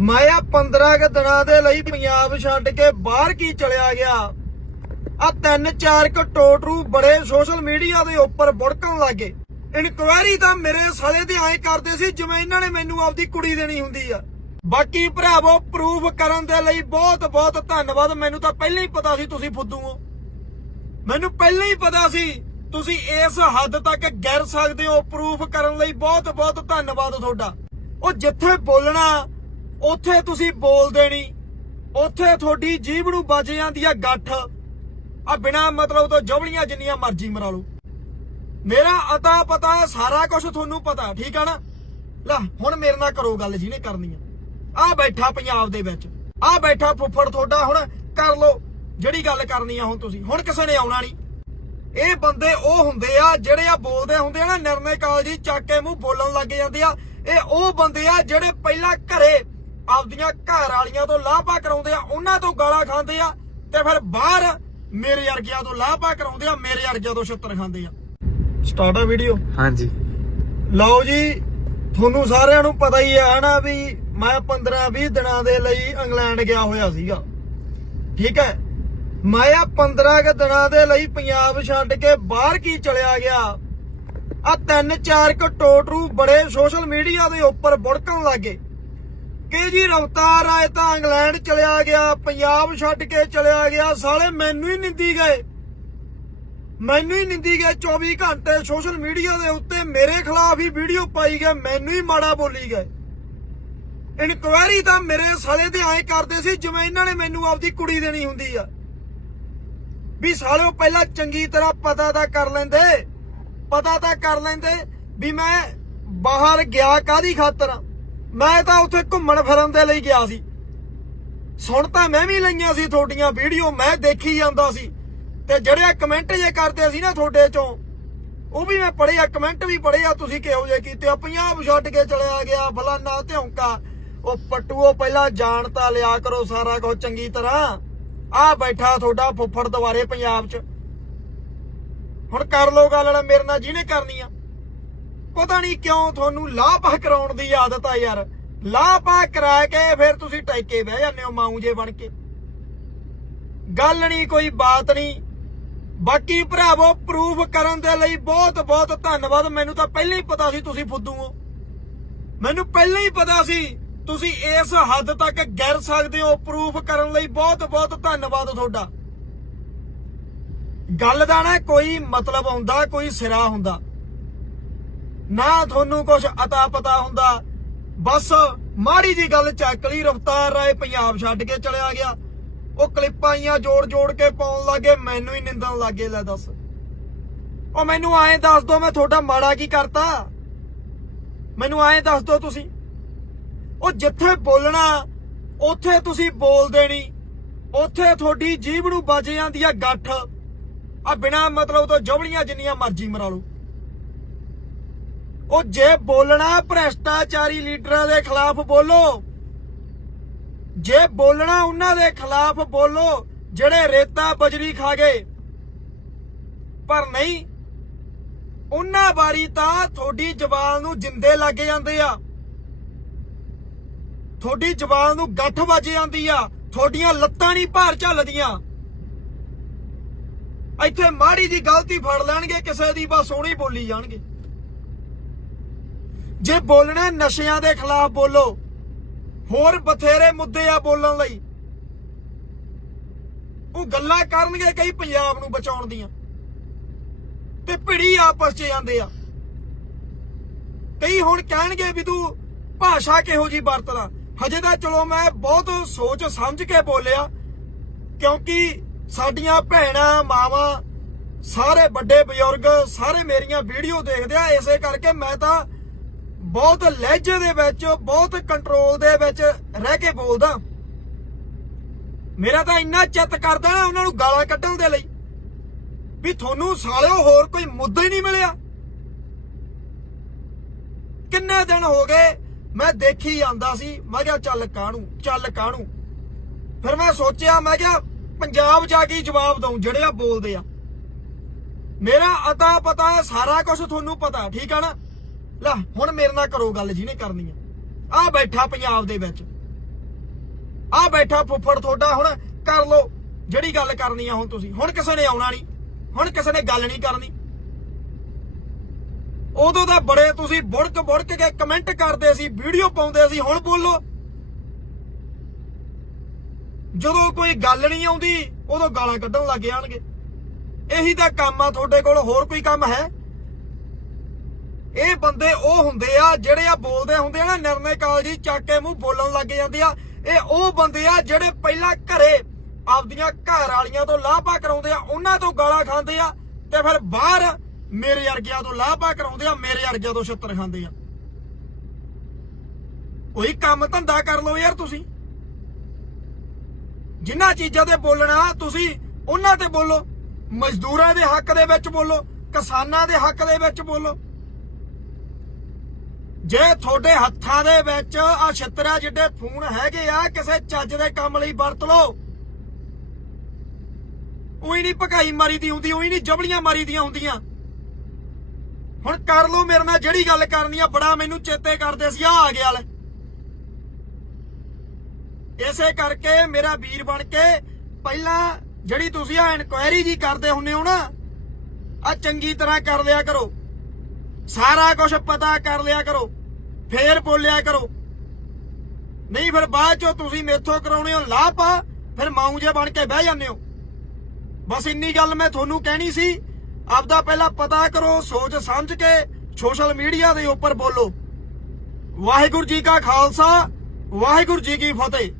ਮੈਂ ਆ 15 ਕੁ ਦਿਨਾਂ ਦੇ ਲਈ ਪੰਜਾਬ ਛੱਡ ਕੇ ਬਾਹਰ ਕੀ ਚਲਿਆ ਗਿਆ? ਆ ਤਿੰਨ ਚਾਰ ਕ ਟੋਟਰੂ ਬੜੇ ਸੋਸ਼ਲ ਮੀਡੀਆ ਦੇ ਉੱਪਰ ਬੁੜਕਣ ਲੱਗੇ। ਇਨਕੁਆਇਰੀ ਤਾਂ ਮੇਰੇ ਸਾਲੇ ਦੇ ਐਂ ਕਰਦੇ ਸੀ ਜਿਵੇਂ ਇਹਨਾਂ ਨੇ ਮੈਨੂੰ ਆਪਦੀ ਕੁੜੀ ਦੇਣੀ ਹੁੰਦੀ ਆ। ਬਾਕੀ ਭਰਾਵੋ ਪ੍ਰੂਫ ਕਰਨ ਦੇ ਲਈ ਬਹੁਤ ਬਹੁਤ ਧੰਨਵਾਦ। ਮੈਨੂੰ ਤਾਂ ਪਹਿਲਾਂ ਹੀ ਪਤਾ ਸੀ ਤੁਸੀਂ ਫੁੱਦੂ ਹੋ। ਮੈਨੂੰ ਪਹਿਲਾਂ ਹੀ ਪਤਾ ਸੀ ਤੁਸੀਂ ਇਸ ਹੱਦ ਤੱਕ ਗਿਰ ਸਕਦੇ ਹੋ। ਪ੍ਰੂਫ ਕਰਨ ਲਈ ਬਹੁਤ ਬਹੁਤ ਧੰਨਵਾਦ ਤੁਹਾਡਾ। ਉਹ ਜਿੱਥੇ ਬੋਲਣਾ ਉੱਥੇ ਤੁਸੀਂ ਬੋਲਦੇ ਨਹੀਂ ਉੱਥੇ ਤੁਹਾਡੀ ਜੀਭ ਨੂੰ ਵੱਜ ਜਾਂਦੀ ਆ ਗੱਠ। ਆ ਬਿਨਾ ਮਤਲਬ ਤੋਂ ਜਵਲੀਆਂ ਜਿੰਨੀਆਂ ਮਰਜ਼ੀ ਮਰਾ ਲਓ। ਮੇਰਾ ਅਤਾ ਪਤਾ, ਸਾਰਾ ਕੁਝ ਤੁਹਾਨੂੰ ਪਤਾ, ਠੀਕ ਆ ਨਾ? ਲੈ, ਹੁਣ ਮੇਰੇ ਨਾਲ ਕਰੋ ਗੱਲ ਜਿਹਨੇ ਕਰਨੀ ਆ। ਆ ਬੈਠਾ ਪੰਜਾਬ ਦੇ ਵਿੱਚ। ਆ ਬੈਠਾ ਫੁੱਫੜ ਤੁਹਾਡਾ ਹੁਣ, ਕਰ ਲਓ। ਜਿਹੜੀ ਗੱਲ ਕਰਨੀ ਆ ਹੁਣ ਤੁਸੀਂ। ਹੁਣ ਕਿਸੇ ਨੇ ਆਉਣਾ ਨਹੀਂ। ਇਹ ਬੰਦੇ ਉਹ ਹੁੰਦੇ ਆ ਜਿਹੜੇ ਆ ਬੋਲਦੇ ਹੁੰਦੇ ਆ ਨਾ ਨਿਰਣੇ ਕਾਲਜੀ ਚੱਕ ਕੇ ਮੂੰਹ ਬੋਲਣ ਲੱਗ ਜਾਂਦੇ ਆ। ਇਹ ਉਹ ਬੰਦੇ ਆ ਜਿਹੜੇ ਪਹਿਲਾਂ ਘਰੇ ਆਪਦੀਆਂ ਘਰ ਵਾਲੀਆਂ ਤੋਂ ਲਾਭਾ ਕਰਾਉਂਦੇ ਆ ਉਹਨਾਂ ਤੋਂ ਗਾਲਾਂ ਖਾਂਦੇ ਆ ਤੇ ਫਿਰ ਬਾਹਰ ਮੇਰੇ ਵਰਗਿਆਂ ਤੋਂ ਲਾਭਾ ਕਰਾਉਂਦੇ ਆ ਮੇਰੇ ਵਰਗਿਆਂ ਤੋਂ ਛਿੱਤਰ ਖਾਂਦੇ ਆ। ਸਟਾਰਟ ਆ ਵੀਡੀਓ ਹਾਂਜੀ। ਲਓ ਜੀ ਤੁਹਾਨੂੰ ਸਾਰਿਆਂ ਨੂੰ ਪਤਾ ਹੀ ਹੈ ਨਾ ਵੀ ਮੈਂ 15 20 ਦਿਨਾਂ ਦੇ ਲਈ ਇੰਗਲੈਂਡ ਗਿਆ ਹੋਇਆ ਸੀਗਾ। ਠੀਕ ਹੈ? ਮੈਂ ਆ 15 ਕੁ ਦਿਨਾਂ ਦੇ ਲਈ ਪੰਜਾਬ ਛੱਡ ਕੇ ਬਾਹਰ ਕੀ ਚਲਿਆ ਗਿਆ? ਆ ਤਿੰਨ ਚਾਰ ਕ ਟੋਟਰੂ ਬੜੇ ਸੋਸ਼ਲ ਮੀਡੀਆ ਦੇ ਉੱਪਰ ਬੁੜਕਣ ਲੱਗੇ ਕਿ ਜੀ ਰਵਤਾਰ ਆਏ ਤਾਂ ਇੰਗਲੈਂਡ ਚਲਿਆ ਗਿਆ, ਪੰਜਾਬ ਛੱਡ ਕੇ ਚਲਿਆ ਗਿਆ, ਸਾਲੇ ਮੈਨੂੰ ਹੀ ਨਿੰਦੀ ਗਏ। ਮੈਨੂੰ ਹੀ ਨਿੰਦੀ ਗਏ 24 ਘੰਟੇ ਸੋਸ਼ਲ ਮੀਡੀਆ ਦੇ ਉੱਤੇ ਮੇਰੇ ਖਿਲਾਫ ਹੀ ਵੀਡੀਓ ਪਾਈ ਗਏ, ਮੈਨੂੰ ਹੀ ਮਾੜਾ ਬੋਲੀ ਗਏ। ਇਨਕੁਆਇਰੀ ਤਾਂ ਮੇਰੇ ਸਾਲੇ ਤੇ ਐਂ ਕਰਦੇ ਸੀ ਜਿਵੇਂ ਇਹਨਾਂ ਨੇ ਮੈਨੂੰ ਆਪਦੀ ਕੁੜੀ ਦੇਣੀ ਹੁੰਦੀ ਆ। ਵੀ ਸਾਲਿਓ ਪਹਿਲਾਂ ਚੰਗੀ ਤਰ੍ਹਾਂ ਪਤਾ ਤਾਂ ਕਰ ਲੈਂਦੇ, ਪਤਾ ਤਾਂ ਕਰ ਲੈਂਦੇ ਵੀ ਮੈਂ ਬਾਹਰ ਗਿਆ ਕਾਦੀ ਖਾਤਰ ਆ? ਮੈਂ ਤਾਂ ਉੱਥੇ ਘੁੰਮਣ ਫਿਰਨ ਦੇ ਲਈ ਗਿਆ ਸੀ। ਸੁਣ ਤਾਂ ਮੈਂ ਵੀ ਲਈਆਂ ਸੀ ਤੁਹਾਡੀਆਂ ਵੀਡੀਓ, ਮੈਂ ਦੇਖੀ ਜਾਂਦਾ ਸੀ। ਤੇ ਜਿਹੜੇ ਕਮੈਂਟ ਜੇ ਕਰਦੇ ਸੀ ਨਾ ਤੁਹਾਡੇ ਚੋਂ, ਉਹ ਵੀ ਮੈਂ ਪੜ੍ਹੇ ਆ ਕਮੈਂਟ ਵੀ ਪੜ੍ਹੇ ਆ, ਤੁਸੀਂ ਕਿਹੋ ਜਿਹੇ ਕੀਤੇ ਆ? ਪੰਜਾਬ ਛੱਡ ਕੇ ਚਲਿਆ ਗਿਆ, ਫਲਾਨਾ ਧਿਉਂਕਾ ਉਹ ਪਟੂਓ ਪਹਿਲਾਂ ਜਾਣ ਤਾਂ ਲਿਆ ਕਰੋ ਸਾਰਾ ਕੁਝ ਚੰਗੀ ਤਰ੍ਹਾਂ। ਆ ਬੈਠਾ ਤੁਹਾਡਾ ਫੁੱਫੜ ਦੁਆਰੇ ਪੰਜਾਬ 'ਚ। ਹੁਣ ਕਰ ਲੋ ਗੱਲ ਮੇਰੇ ਨਾਲ ਜਿਹਨੇ ਕਰਨੀ ਆ। ਪਤਾ ਨਹੀਂ ਕਿਉਂ ਤੁਹਾਨੂੰ ਲਾਪਾ ਕਰਾਉਣ ਦੀ ਆਦਤ ਆ ਯਾਰ। ਲਾਪਾ ਕਰਾ ਕੇ ਫਿਰ ਤੁਸੀਂ ਟੈਕੇ ਬਹਿ ਜਾਂਦੇ ਹੋ ਮਾਊ ਜੇ ਬਣ ਕੇ। ਗੱਲ ਨਹੀਂ, ਕੋਈ ਬਾਤ ਨਹੀਂ। ਬਾਕੀ ਭਰਾਵੋ ਪ੍ਰੂਫ ਕਰਨ ਦੇ ਲਈ ਬਹੁਤ ਬਹੁਤ ਧੰਨਵਾਦ। ਮੈਨੂੰ ਤਾਂ ਪਹਿਲਾਂ ਹੀ ਪਤਾ ਸੀ ਤੁਸੀਂ ਫੁੱਦੂ ਹੋ। ਮੈਨੂੰ ਪਹਿਲਾਂ ਹੀ ਪਤਾ ਸੀ, ਤੁਸੀਂ ਇਸ ਹੱਦ ਤੱਕ ਗਿਰ ਸਕਦੇ ਹੋ। ਪ੍ਰੂਫ ਕਰਨ ਲਈ ਬਹੁਤ ਬਹੁਤ ਧੰਨਵਾਦ ਤੁਹਾਡਾ। ਗੱਲ ਦਾ ਨਾ ਕੋਈ ਮਤਲਬ ਹੁੰਦਾ, ਕੋਈ ਸਿਰਾ ਹੁੰਦਾ। ਨਾ ਤੁਹਾਨੂੰ ਕੁਝ ਅਤਾ ਪਤਾ ਹੁੰਦਾ। ਬਸ ਮਾੜੀ ਜੀ ਗੱਲ ਚੱਕ ਲਈ, ਰਫਤਾਰ ਰਾਏ ਪੰਜਾਬ ਛੱਡ ਕੇ ਚਲਿਆ ਗਿਆ। ਉਹ ਕਲਿੱਪਾਂ ਜੋੜ ਜੋੜ ਕੇ ਪਾਉਣ ਲੱਗੇ, ਮੈਨੂੰ ਹੀ ਨਿੰਦਣ ਲੱਗੇ, ਲੈ ਦੱਸ। ਉਹ ਮੈਨੂੰ ਐਂ ਦੱਸ ਦੋ, ਮੈਂ ਤੁਹਾਡਾ ਮਾੜਾ ਕੀ ਕਰਤਾ? ਮੈਨੂੰ ਐਂ ਦੱਸ ਦੋ ਤੁਸੀਂ। ਉਹ ਜਿੱਥੇ ਬੋਲਣਾ, ਉੱਥੇ ਤੁਸੀਂ ਬੋਲ ਦੇਣੀ ਉੱਥੇ ਤੁਹਾਡੀ ਜੀਭ ਨੂੰ ਬਚ ਜਾਂਦੀ ਆ ਗੱਠ। ਆ ਬਿਨਾ ਮਤਲਬ ਤੋਂ ਜਵਲੀਆਂ ਜਿੰਨੀਆਂ ਮਰਜ਼ੀ ਮਰਾ ਲਓ। ਉਹ ਜੇ ਬੋਲਣਾ ਭ੍ਰਸ਼ਟਾਚਾਰੀ ਲੀਡਰਾਂ ਦੇ ਖਿਲਾਫ ਬੋਲੋ। ਜੇ ਬੋਲਣਾ ਉਹਨਾਂ ਦੇ ਖਿਲਾਫ ਬੋਲੋ, ਜਿਹੜੇ ਰੇਤਾ ਬਜਰੀ ਖਾ ਗਏ। ਪਰ ਨਹੀਂ, ਉਹਨਾਂ ਵਾਰੀ ਤਾਂ ਤੁਹਾਡੀ ਜਵਾਨ ਨੂੰ ਜਿੰਦੇ ਲੱਗ ਜਾਂਦੇ ਆ। ਤੁਹਾਡੀ ਜਵਾਨ ਨੂੰ ਗੱਠ ਵੱਜ ਜਾਂਦੀ ਆ। ਤੁਹਾਡੀਆਂ ਲੱਤਾਂ ਨਹੀਂ ਭਾਰ ਝੱਲਦੀਆਂ। ਇੱਥੇ ਮਾੜੀ ਦੀ ਗਲਤੀ ਫੜ ਲੈਣਗੇ, ਕਿਸੇ ਦੀ ਬਸ ਸੋਹਣੀ ਬੋਲੀ ਜਾਣਗੇ। ਜੇ ਬੋਲਣਾ ਨਸ਼ਿਆਂ ਦੇ ਖਿਲਾਫ ਬੋਲੋ, ਹੋਰ ਬਥੇਰੇ ਮੁੱਦੇ ਆ ਬੋਲਣ ਲਈ। ਉਹ ਗੱਲਾਂ ਕਰਨਗੇ ਕਈ ਪੰਜਾਬ ਨੂੰ ਬਚਾਉਣ ਦੀਆਂ। ਤੇ ਭਿੜੀ ਆਪਸ 'ਚ ਜਾਂਦੇ ਆ। ਕਈ ਹੁਣ ਕਹਿਣਗੇ ਵੀ ਤੂੰ ਭਾਸ਼ਾ ਕਿਹੋ ਜੀ ਵਰਤਦਾ ਹਜੇ ਤਾਂ ਚਲੋ ਮੈਂ ਬਹੁਤ ਸੋਚ ਸਮਝ ਕੇ ਬੋਲਿਆ, ਕਿਉਂਕਿ ਸਾਡੀਆਂ ਭੈਣਾਂ, ਮਾਵਾਂ, ਸਾਰੇ ਵੱਡੇ ਬਜ਼ੁਰਗ, ਸਾਰੇ ਮੇਰੀਆਂ ਵੀਡੀਓ ਦੇਖਦੇ ਆ, ਇਸੇ ਕਰਕੇ ਮੈਂ ਤਾਂ ਬਹੁਤ ਲਹਿਜੇ ਦੇ ਵਿੱਚ, ਬਹੁਤ ਕੰਟਰੋਲ ਦੇ ਵਿੱਚ ਰਹਿ ਕੇ ਬੋਲਦਾ। ਮੇਰਾ ਤਾਂ ਇੰਨਾ ਚਿੱਤ ਕਰਦਾ ਨਾ ਉਹਨਾਂ ਨੂੰ ਗਾਲਾਂ ਕੱਢਣ ਦੇ ਲਈ ਵੀ ਤੁਹਾਨੂੰ ਸਾਲਿਓ ਹੋਰ ਕੋਈ ਮੁੱਦਾ ਹੀ ਨਹੀਂ ਮਿਲਿਆ। ਕਿੰਨੇ ਦਿਨ ਹੋ ਗਏ ਮੈਂ ਦੇਖੀ ਜਾਂਦਾ ਸੀ, ਮੈਂ ਕਿਹਾ ਚੱਲ ਕਾਹਨੂੰ ਚੱਲ ਕਾਹਨੂੰ। ਫਿਰ ਮੈਂ ਸੋਚਿਆ, ਮੈਂ ਕਿਹਾ ਪੰਜਾਬ ਜਾ ਕੇ ਜਵਾਬ ਦਊ, ਜਿਹੜੇ ਆ ਬੋਲਦੇ ਆ। ਮੇਰਾ ਅਤਾ ਪਤਾ, ਸਾਰਾ ਕੁਝ ਤੁਹਾਨੂੰ ਪਤਾ, ਠੀਕ ਆ ਨਾ? ਲੈ, ਹੁਣ ਮੇਰੇ ਨਾਲ ਕਰੋ ਗੱਲ ਜਿਹਨੇ ਕਰਨੀ ਆ। ਆ ਬੈਠਾ ਪੰਜਾਬ ਦੇ ਵਿੱਚ। ਆ ਬੈਠਾ ਫੁੱਫੜ ਤੁਹਾਡਾ, ਹੁਣ ਕਰ ਲੋ ਜਿਹੜੀ ਗੱਲ ਕਰਨੀ ਆ ਹੁਣ ਤੁਸੀਂ। ਹੁਣ ਕਿਸੇ ਨੇ ਆਉਣਾ ਨਹੀਂ। ਹੁਣ ਕਿਸੇ ਨੇ ਗੱਲ ਨਹੀਂ ਕਰਨੀ। ਉਦੋਂ ਤਾਂ ਬੜੇ ਤੁਸੀਂ ਬੁੜਕ ਬੁੜਕ ਕੇ ਕਮੈਂਟ ਕਰਦੇ ਸੀ, ਵੀਡੀਓ ਪਾਉਂਦੇ ਸੀ, ਹੁਣ ਬੋਲੋ। ਜਦੋਂ ਕੋਈ ਗੱਲ ਨਹੀਂ ਆਉਂਦੀ, ਉਦੋਂ ਗਾਲਾਂ ਕੱਢਣ ਲੱਗ ਜਾਣਗੇ। ਇਹੀ ਤਾਂ ਕੰਮ ਆ ਤੁਹਾਡੇ ਕੋਲ, ਹੋਰ ਕੋਈ ਕੰਮ ਹੈ? ਇਹ ਬੰਦੇ ਉਹ ਹੁੰਦੇ ਆ ਜਿਹੜੇ ਆ ਬੋਲਦੇ ਹੁੰਦੇ ਆ ਨਾ ਨਿਰਣੇ ਕਾਲਜੀ ਚੱਕ ਕੇ ਮੂੰਹ ਬੋਲਣ ਲੱਗ ਜਾਂਦੇ ਆ। ਇਹ ਉਹ ਬੰਦੇ ਆ ਜਿਹੜੇ ਪਹਿਲਾਂ ਘਰੇ ਆਪਦੀਆਂ ਘਰ ਵਾਲੀਆਂ ਤੋਂ ਲਾਭਾ ਕਰਾਉਂਦੇ ਆ, ਉਹਨਾਂ ਤੋਂ ਗਾਲਾਂ ਖਾਂਦੇ ਆ ਤੇ ਫਿਰ ਬਾਹਰ ਮੇਰੇ ਵਰਗਿਆਂ ਤੋਂ ਲਾਭਾ ਕਰਾਉਂਦੇ ਆ, ਮੇਰੇ ਵਰਗਿਆਂ ਤੋਂ ਛੱਤਰ ਖਾਂਦੇ ਆ। ਕੋਈ ਕੰਮ ਧੰਦਾ ਕਰ ਲਓ ਯਾਰ ਤੁਸੀਂ। ਜਿੰਨਾ ਚੀਜ਼ਾਂ ਤੇ ਬੋਲਣਾ, ਤੁਸੀਂ ਉਹਨਾਂ ਤੇ ਬੋਲੋ। ਮਜ਼ਦੂਰਾਂ ਦੇ ਹੱਕ ਦੇ ਵਿੱਚ ਬੋਲੋ, ਕਿਸਾਨਾਂ ਦੇ ਹੱਕ ਦੇ ਵਿੱਚ ਬੋਲੋ। ਜੇ ਤੁਹਾਡੇ ਹੱਥਾਂ ਦੇ ਵਿੱਚ ਆ ਛਿੱਤਰਾ ਜਿੱਡੇ ਫੋਨ ਹੈਗੇ ਆ, ਕਿਸੇ ਚੱਜ ਦੇ ਕੰਮ ਲਈ ਵਰਤ ਲਓ। ਉਹੀ ਨਹੀਂ ਭਕਾਈ ਮਾਰੀ ਦੀ ਹੁੰਦੀ, ਉਹੀ ਨਹੀਂ ਜਬਲੀਆਂ ਮਾਰੀ ਦੀਆਂ ਹੁੰਦੀਆਂ। ਹੁਣ ਕਰ ਲਓ, ਮੇਰੇ ਨਾਲ ਜਿਹੜੀ ਗੱਲ ਕਰਨੀ ਆ, ਬੜਾ ਮੈਨੂੰ ਚੇਤੇ ਕਰਦੇ ਸੀ ਆ ਆ ਗਿਆ ਲੈ। ਇਸੇ ਕਰਕੇ ਮੇਰਾ ਵੀਰ ਬਣ ਕੇ ਪਹਿਲਾਂ ਜਿਹੜੀ ਤੁਸੀਂ ਆ ਇਨਕੁਆਇਰੀ ਜੀ ਕਰਦੇ ਹੁੰਨੇ ਹੋ ਨਾ ਆ ਚੰਗੀ ਤਰ੍ਹਾਂ ਕਰ ਲਿਆ ਕਰੋ। ਸਾਰਾ ਕੁਝ ਪਤਾ ਕਰ ਲਿਆ ਕਰੋ, ਫੇਰ ਬੋਲਿਆ ਕਰੋ। ਨਹੀਂ, ਫਿਰ ਬਾਅਦ ਚੋਂ ਤੁਸੀਂ ਮੇਥੋਂ ਕਰਾਉਣੇ ਹੋ ਲਾਪਾ ਫਿਰ ਮਾਊ ਜੇ ਬਣ ਕੇ ਬਹਿ ਜਾਂਦੇ ਹੋ। ਬਸ ਇੰਨੀ ਗੱਲ ਮੈਂ ਤੁਹਾਨੂੰ ਕਹਿਣੀ ਸੀ, ਆਪਦਾ ਪਹਿਲਾਂ ਪਤਾ ਕਰੋ, ਸੋਚ ਸਮਝ ਕੇ ਸੋਸ਼ਲ ਮੀਡੀਆ ਦੇ ਉੱਪਰ ਬੋਲੋ। ਵਾਹਿਗੁਰੂ ਜੀ ਕਾ ਖਾਲਸਾ, ਵਾਹਿਗੁਰੂ ਜੀ ਕੀ ਫਤਿਹ।